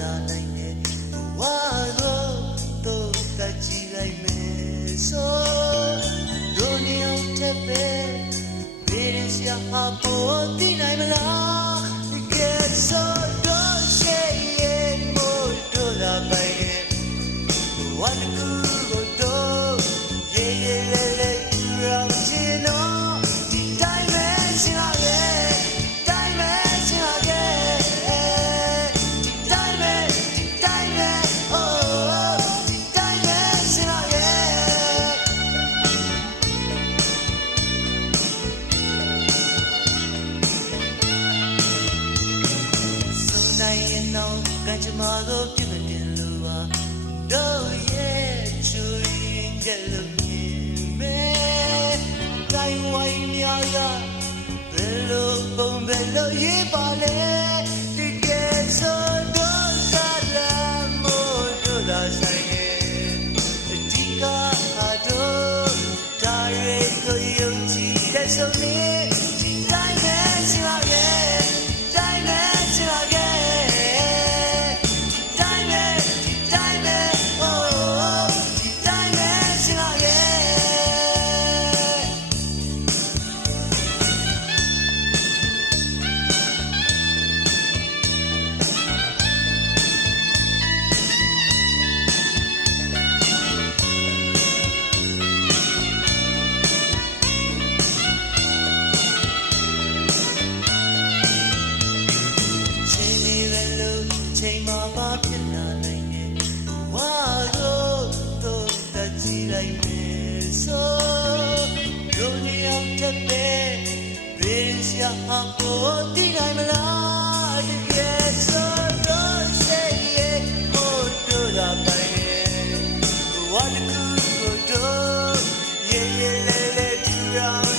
လာနိုင်တယ်ဘဝကိုတော့တချီလိုက်မယ်ဆိုဒုနီယောတဲ့ပဲဘယ်ရစရာဟာပေါ်တည်နိုင်မလား စုံနိုင်ရင်တော့ကကြမသောပြည့်တဲ့လူပါတော့ရဲ့ချူရင်ကလေးမြင်မဲတိုင်းဝိုင်းများကဘယ်လိုပုံဘယ်လိုရေးပါလဲဒီကဲဆိုတော့ကလာမို့တို့သာဆိုင်ရဲ့ဒီကဟာတော့ဒါရီကိုယုံကြည်တဲ့ဆုံးနေ လိုက်လေဆိုဒုနီရောက်တဲ့ပြေရှာကိုတိနိုင်မလားတကယ်ဆိုတော့စေရဲ့ဟိုတို့လာပိုင်ဝါတကူကိုတော့ရေရေလေးလေးတူအောင်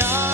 Yeah.